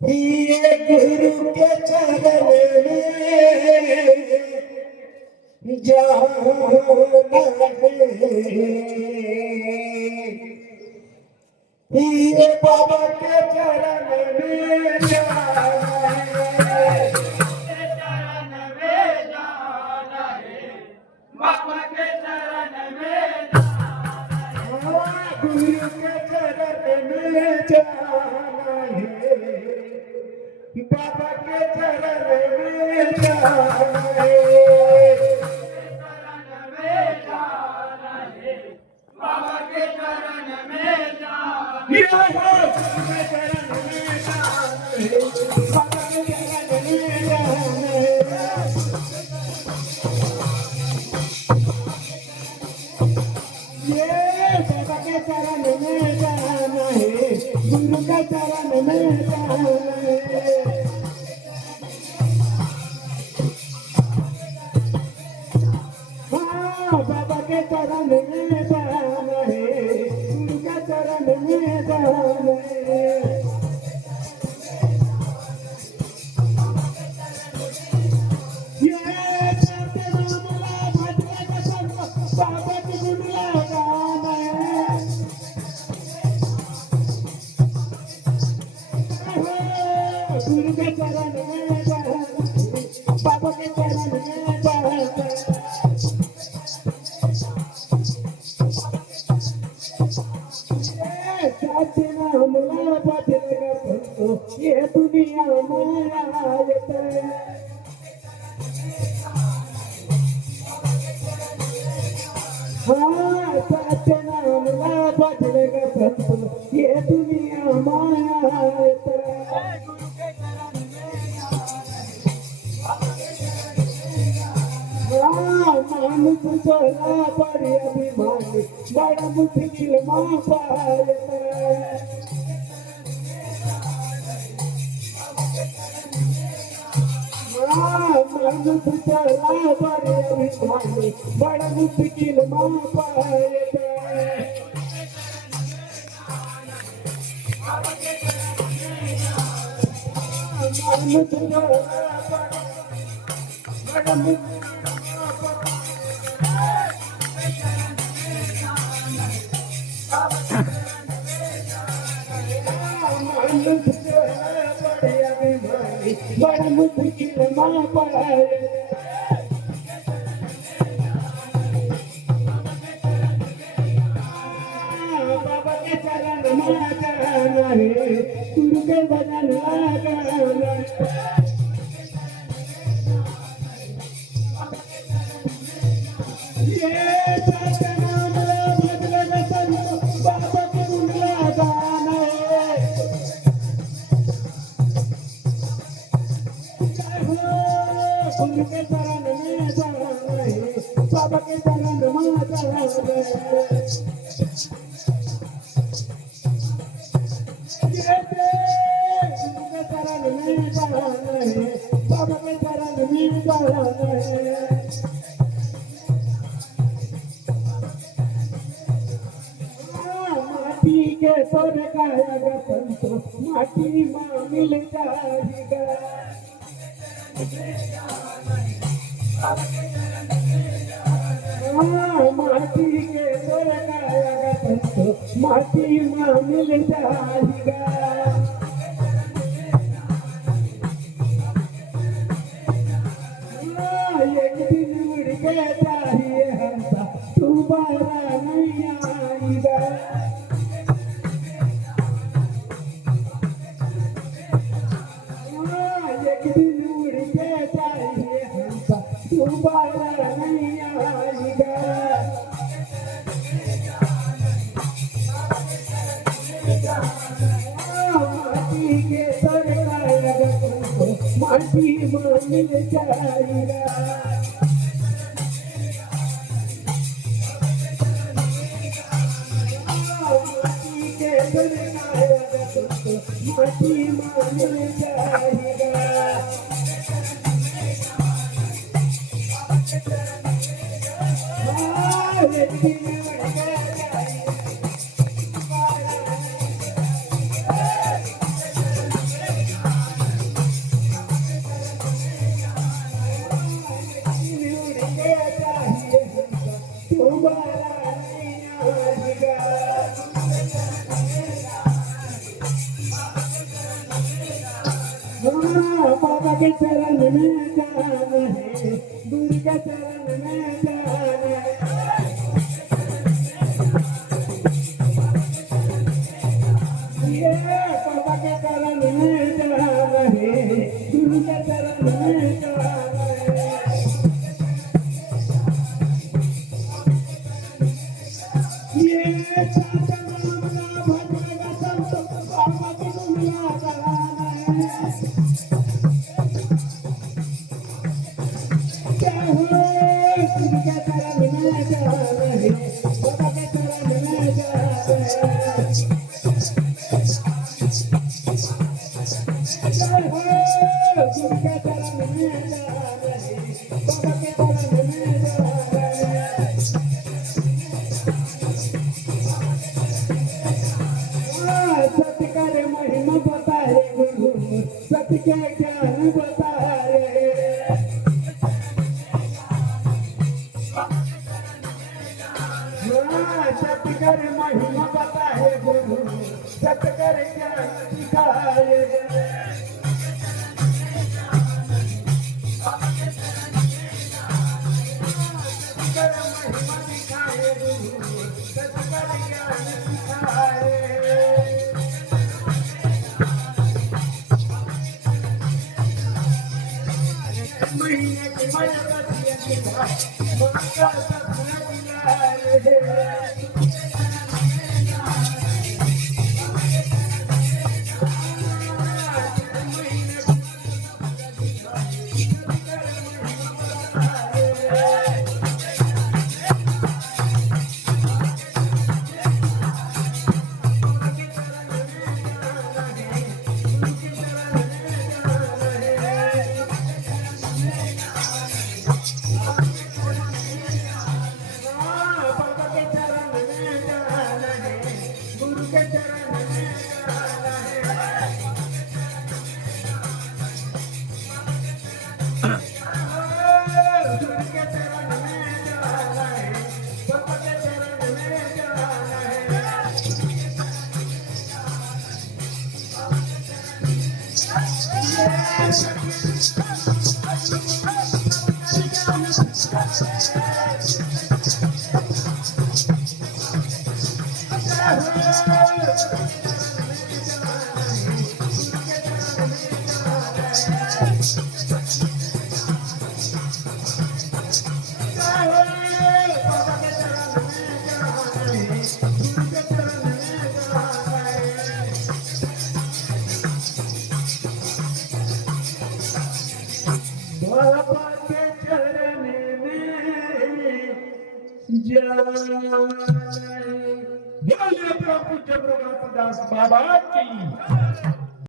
ये गुरु के चरण में जाना है, ये बाबा के चरण में जाना है, चरण में जाना है, बाबा के चरण में जाना है। गुरु के चरण में जाना है, बाबा के चरण में जाना है, चरण में जाना है, बाबा के चरण में जाना है। गुरु के चरण में जाना है, बाबा के चरण में जाना है। ये बाबा के चरण में जाना है, गुरु के चरण में जाना है। हाँ, बाबा के चरण में जाना है, गुरु के चरण में जाना है। ये चलते रामला भजने का संग, बाबा की गुण लगाना है। गुरु के चरण में जाना है, बाबा के चरण में जाना है। हमला बदलेगा संतो, ये दुनिया माया है। हाँ, सत्य नाम ला बदलेगा संतो, ये दुनिया माया है। मानुष सोला पर अभिमानी, बड़ा मुश्किल माँ पाए। मानुष सोला पर अभिमानी, बड़ा मुश्किल माँ पाए। मानुष सोला पर बड़ा मुश्किल बड़ा मुश्किल माँ पाए। बाबा के चरण में जाना है, गुरु के भजन लगाना है। ये सतनाम भजन संत, बाबा के गुण लगाना है। गुरु के चरण में जाना है, बाबा के चरण में जाना है। गुरु के चरण में जाना है, बाबा के चरण में जाना है। माटी के स्वर गाएगा संतो, माटी माँ मिल जाएगा। माटी के स्वर गाएगा संतो, माटी माँ मिल जाएगा। एक दिन उड़ के चाहिए हंसा, दोबारा नहीं आएगा। एक दिन उड़ के चाहिए हंसा, दोबारा नहीं आएगा। माटी के सर गाएगा संतो, माटी में मिल जाएगा। माटी के सर गाएगा संतो, माटी में मिल जाएगा। एक दिन उड़ के चाहिए के चरण में जाना है, गुरु के चरण में जाना है। ये बाबा के चरण में जाना है, गुरु के चरण में जाना है। ये सतनाम भजन संत बाबा की दुनिया जहाना है। क्या हो गुरु के चरण में जाना है, बाबा के चरण में जाना है। क्या हो गुरु के चरण में जाना है, बाबा के चरण में जाना है। सत्य करे महिमा बताए गुरु, सत्य के ज्ञान बताए। सत्य करे महिमा बताए गुरु, सत्य करे ज्ञान सिखाए। सत्य करे महिमा दिखाए गुरु, सत्य करे ज्ञान सिखाए। महीने की मजबूरियां दिखा, मक्का सपना दिलाए। बाबा के चरण में जाना है, गुरु के चरण में जाना है। गुरु के चरण में जाना है, बाबा के चरण में जाना बाबा के चरण में जाना है। बोलिए प्रभु जबरदस्त दास बाबा की।